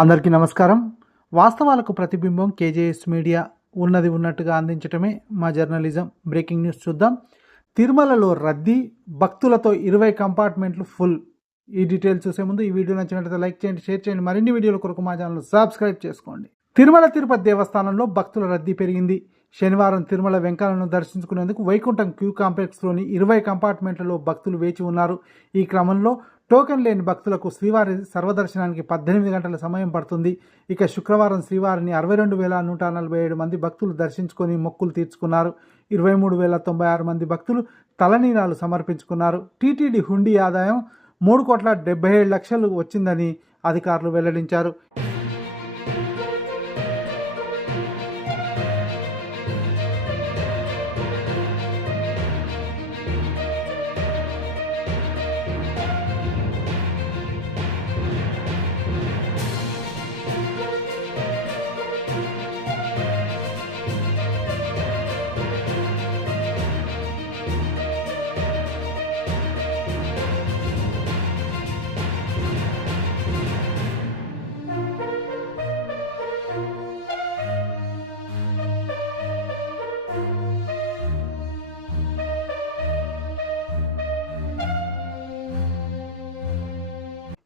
అందరికీ నమస్కారం. వాస్తవాలకు ప్రతిబింబం కేజేఎస్ మీడియా ఉన్నది ఉన్నట్టుగా అందించటమే మా జర్నలిజం. బ్రేకింగ్ న్యూస్ చూద్దాం. తిరుమలలో రద్దీ భక్తులతో ఇరవై కంపార్ట్మెంట్లు ఫుల్. ఈ డీటెయిల్స్ చూసే ముందు ఈ వీడియో నచ్చినట్లయితే లైక్ చేయండి షేర్ చేయండి మరిన్ని వీడియోల కొరకు మా ఛానల్ సబ్స్క్రైబ్ చేసుకోండి. తిరుమల తిరుపతి దేవస్థానంలో భక్తుల రద్దీ పెరిగింది. శనివారం తిరుమల వెంకన్నను దర్శించుకునేందుకు వైకుంఠం క్యూ కాంప్లెక్స్లోని ఇరవై కంపార్ట్మెంట్లలో భక్తులు వేచి ఉన్నారు. ఈ క్రమంలో టోకెన్ లేని భక్తులకు శ్రీవారి సర్వదర్శనానికి పద్దెనిమిది గంటల సమయం పడుతుంది. ఇక శుక్రవారం శ్రీవారిని అరవై రెండు వేల నూట నలభై ఏడు మంది భక్తులు దర్శించుకొని మొక్కులు తీర్చుకున్నారు. ఇరవై మూడు వేల తొంభై ఆరు మంది భక్తులు తలనీలాలు సమర్పించుకున్నారు. టీటీడీ హుండీ ఆదాయం మూడు కోట్ల డెబ్బై ఏడు లక్షలు వచ్చిందని అధికారులు వెల్లడించారు.